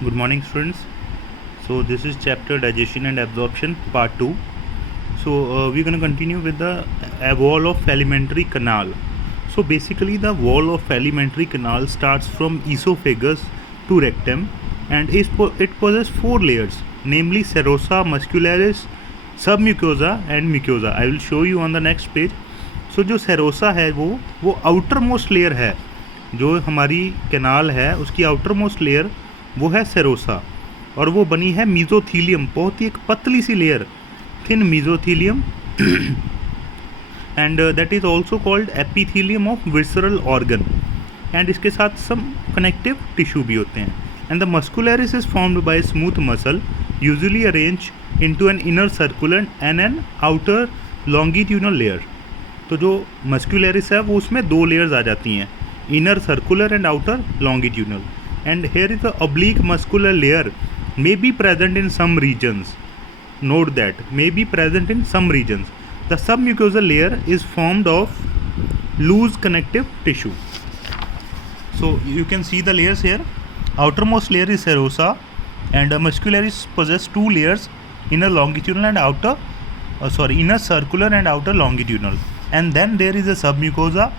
Good morning, students. So this is chapter digestion and absorption part 2. So we're going to continue with the wall of alimentary canal. So basically the wall of alimentary canal starts from esophagus to rectum and it possesses 4 layers, namely serosa, muscularis, submucosa and mucosa. I will show you on the next page. So जो serosa है वो outer most layer है, जो हमारी canal है उसकी outer most layer वो है सेरोसा और वो बनी है मीजोथीलियम, बहुत ही एक पतली सी layer, thin mesothelium and that is also called epithelium of visceral organ and इसके साथ सम कनेक्टिव टिश्यू भी होते हैं. And the muscularis is formed by smooth muscle usually arrange into an inner circular and an outer longitudinal layer. तो जो muscularis है वो उसमें 2 लेयर्स आ जाती हैं, inner circular and outer longitudinal. And here is the oblique muscular layer may be present in some regions. Note that may be present in some regions. The submucosal layer is formed of loose connective tissue. So you can see the layers here. Outermost layer is serosa and muscularis possess 2 layers, inner longitudinal and outer inner circular and outer longitudinal. And then there is a submucosa.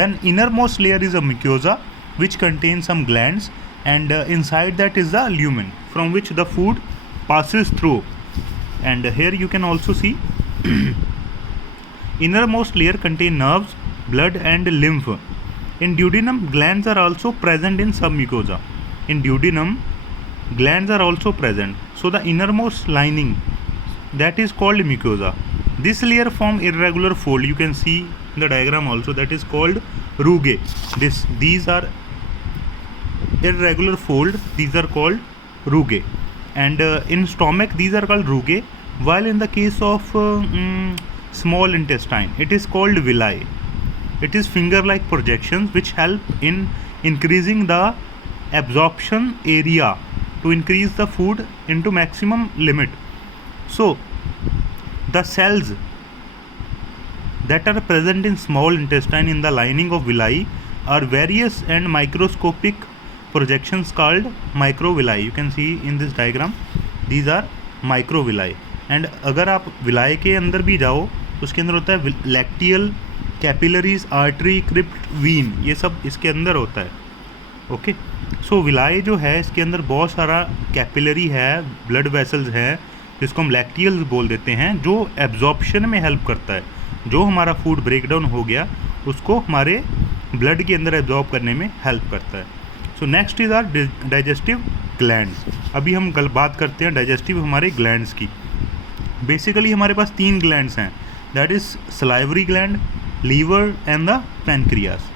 Then innermost layer is a mucosa which contains some glands and inside that is the lumen from which the food passes through. And here you can also see innermost layer contain nerves, blood and lymph. In duodenum glands are also present in submucosa. In duodenum glands are also present. So the innermost lining that is called mucosa. This layer form irregular fold. You can see in the diagram also, that is called rugae. These are irregular fold, these are called rugae. And in stomach these are called rugae, while in the case of small intestine it is called villi. It is finger like projections which help in increasing the absorption area to increase the food into maximum limit. So the cells that are present in small intestine in the lining of villi are various and microscopic projections called microvilli. You can see in this diagram these are microvilli. And अगर आप विलाय के अंदर भी जाओ तो उसके अंदर होता है lacteal, capillaries, artery, crypt, vein, ये सब इसके अंदर होता है. ओके, सो विलाय जो है इसके अंदर बहुत सारा कैपिलरी है, ब्लड वेसल्स हैं जिसको हम लैक्टियल्स बोल देते हैं, जो एब्जॉर्प्शन में हेल्प करता है. जो हमारा फूड ब्रेकडाउन हो गया उसको हमारे ब्लड के अंदर एब्जॉर्ब करने में हेल्प करता है. So next is are digestive glands. अभी हम बात करते हैं डाइजेस्टिव हमारे ग्लैंड्स की. बेसिकली हमारे पास 3 ग्लैंड्स हैं, that is salivary gland, liver and the pancreas.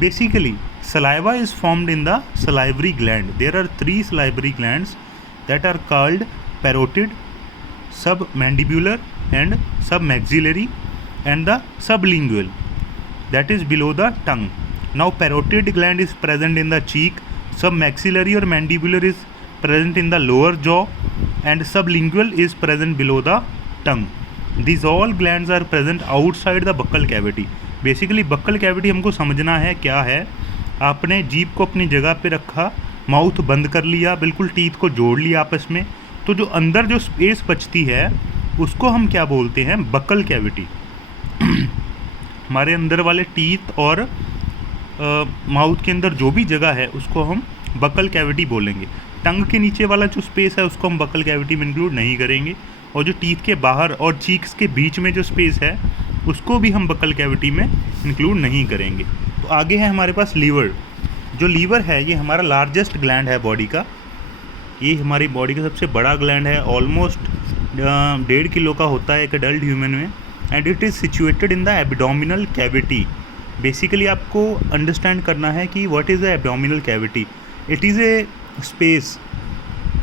Basically saliva is formed in the salivary gland. There are 3 salivary glands that are called parotid, submandibular and submaxillary, and the sublingual, that is below the tongue. Now parotid gland is present in the cheek, submaxillary or mandibular is present in the lower jaw, and sublingual is present below the tongue. These all glands are present outside the buccal cavity. Basically buccal cavity हमको समझना है क्या है. आपने जीभ को अपनी जगह पे रखा, माउथ बंद कर लिया, बिल्कुल टीथ को जोड़ लिया आपस में, तो जो अंदर जो स्पेस बचती है उसको हम क्या बोलते हैं, बक्कल कैविटी. हमारे अंदर वाले टीथ और माउथ के अंदर जो भी जगह है उसको हम बक्कल कैविटी बोलेंगे. टंग के नीचे वाला जो स्पेस है उसको हम बक्कल कैविटी में इंक्लूड नहीं करेंगे, और जो टीथ के बाहर और चीक्स के बीच में जो स्पेस है उसको भी हम बक्कल कैविटी में इंक्लूड नहीं करेंगे. तो आगे है हमारे पास लीवर. जो लीवर है ये हमारा लार्जेस्ट ग्लैंड है बॉडी का. ये हमारी बॉडी का सबसे बड़ा ग्लैंड है, ऑलमोस्ट 1.5 किलो का होता है एक अडल्ट ह्यूमन में. And it is situated in the abdominal cavity. Basically आपको अंडरस्टैंड करना है कि what is the abdominal cavity. It is a space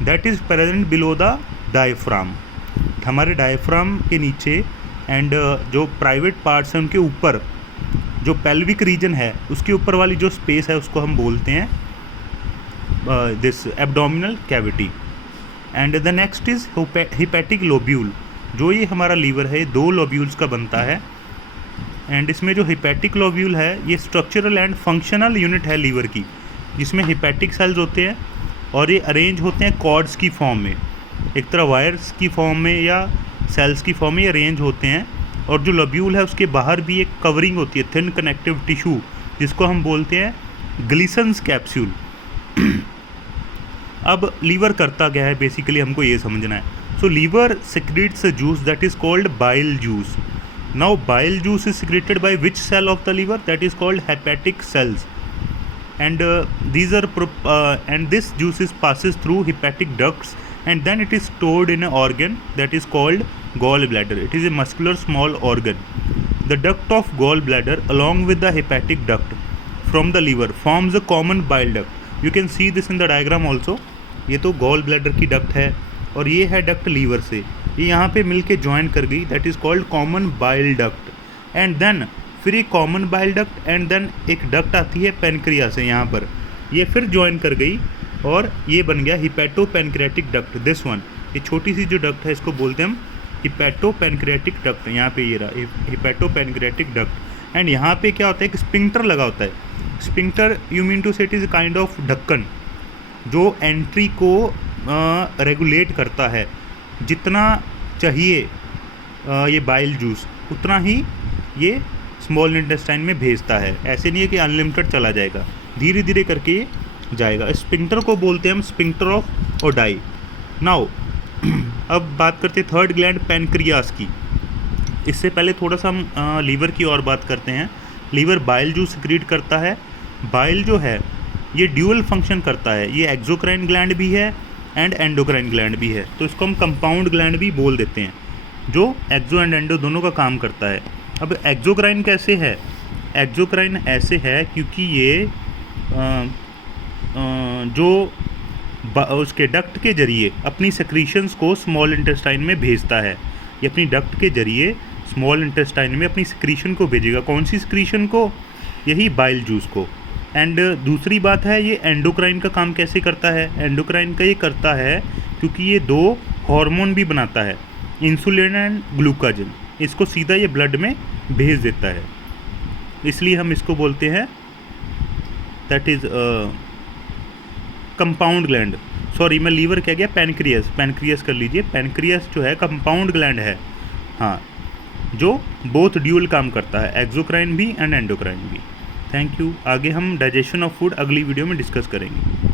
that is present below the diaphragm. हमारे डायफ्राम के नीचे एंड जो प्राइवेट पार्ट्स हैं उनके ऊपर जो पेल्विक रीजन है उसके ऊपर वाली जो स्पेस है उसको हम बोलते हैं this abdominal cavity. And the next is hepatic lobule. जो ये हमारा लीवर है 2 लोब्यूल्स का बनता है. एंड इसमें जो हिपैटिक लोब्यूल है ये स्ट्रक्चरल एंड फंक्शनल यूनिट है लीवर की, जिसमें हिपैटिक सेल्स होते हैं और ये अरेंज होते हैं कॉर्ड्स की फॉर्म में, एक तरह वायर्स की फॉर्म में या सेल्स की फॉर्म में ये अरेंज होते हैं। और जो लब्यूल है उसके बाहर भी एक कवरिंग होती है, थिन कनेक्टिव टिश्यू, जिसको हम बोलते हैं ग्लिसन्स कैप्सूल। अब लीवर करता क्या है, बेसिकली हमको ये समझना है। सो liver secretes a juice that is called bile juice. Now bile juice is secreted by which cell of the liver? That is called hepatic cells. And this juice passes through hepatic ducts, and then it is stored in an organ that is called gallbladder. It is a muscular small organ. The duct of gallbladder along with the hepatic duct from the liver forms a common bile duct. You can see this in the diagram also. ये तो gall bladder की duct है और ये है duct liver से, ये यहाँ पे मिलके ज्वाइन कर गई, that is called common bile duct. And then फिर ये common bile duct and then एक डक्ट आती है पेनक्रिया से, यहाँ पर ये फिर ज्वाइन कर गई और ये बन गया hepato pancreatic duct. This one, ये छोटी सी जो डक्ट है इसको बोलते हैं हम हिपैटो पेनक्रियाटिक डक्ट। यहाँ पे ये रहा हिपैटो पेनक्रियाटिक डक्ट। एंड यहाँ पे क्या होता है, एक स्पिंक्टर लगा होता है। स्पिंक्टर यू मीन टू से इट इज़ काइंड ऑफ ढक्कन जो एंट्री को रेगुलेट करता है। जितना चाहिए ये बाइल जूस उतना ही ये स्मॉल इंटेस्टाइन में भेजता है। ऐसे नहीं है कि अनलिमिटेड चला जाएगा, धीरे धीरे करके जाएगा। स्पिंक्टर को बोलते हैं हम स्पिंक्टर ऑफ ओडाई। नाउ अब बात करते हैं थर्ड ग्लैंड पेनक्रियास की। इससे पहले थोड़ा सा हम लीवर की और बात करते हैं। लीवर बाइल जूस सिक्रीट करता है। बाइल जो है ये ड्यूअल फंक्शन करता है, ये एक्सोक्राइन ग्लैंड भी है एंड एंडोक्राइन ग्लैंड भी है, तो इसको हम कंपाउंड ग्लैंड भी बोल देते हैं, जो एक्सो एंड एंडो दोनों का काम करता है। अब एक्सोक्राइन कैसे है, एक्सोक्राइन ऐसे है क्योंकि ये उसके डक्ट के जरिए अपनी सेक्रीशंस को स्मॉल इंटेस्टाइन में भेजता है। ये अपनी डक्ट के जरिए स्मॉल इंटेस्टाइन में अपनी सेक्रीशन को भेजेगा। कौन सी सेक्रीशन को, यही बाइल जूस को। एंड दूसरी बात है ये एंडोक्राइन का काम कैसे करता है। एंडोक्राइन का ये करता है क्योंकि ये दो हार्मोन भी बनाता है, इंसुलिन एंड ग्लूकाजन। इसको सीधा ये ब्लड में भेज देता है, इसलिए हम इसको बोलते हैं that is compound gland. Sorry मैं लीवर क्या गया, पेनक्रियास, पेनक्रियास कर लीजिए। पेनक्रियास जो है कंपाउंड ग्लैंड है, हाँ, जो बोथ ड्यूअल काम करता है, एक्सोक्राइन भी एंड एंडोक्राइन भी। Thank you. आगे हम डाइजेशन ऑफ फूड अगली वीडियो में डिस्कस करेंगे।